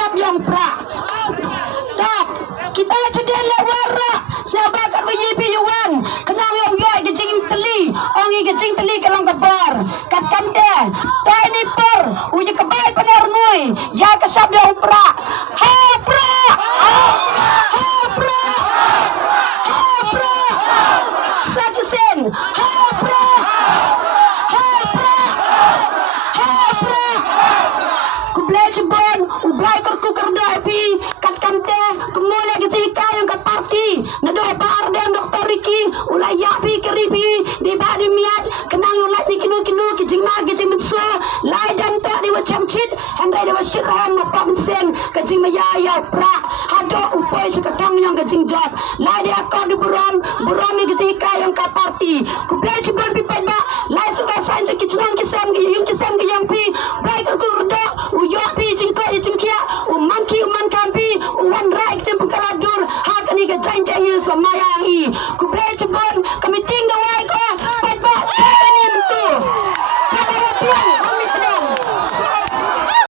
kasap yang pra. Tak, kita jadi lewara. Sebab kat beryipi yuan. Kenang yang yoi kecing teli. Ongi kecing teli kalang kabar. Kat kante. Tak ini per. Uji kebaik penar nui. Ya kasap yang pra. Ha pra. Ha pra. Ha pra. Saja sen. Ha pra. Ha pra. Ha pra. Ku belajar bon. Ubay kerku kerda api. Kat kante. Kemula ketika yang kat parti. Nado bar dan doktor Riki. Ulai yapi keripi. Di badi miat. Kenang ulai ni kinu kicing ma kicing menso. Lai dan tak di macam cit. Handai di macam ram apa mensen. Kicing maya ya pra. Hado upay sekatang yang kicing jat. Lai di akor di buram. Buram ni ketika yang kat parti. Ku belajar bon pipet ba.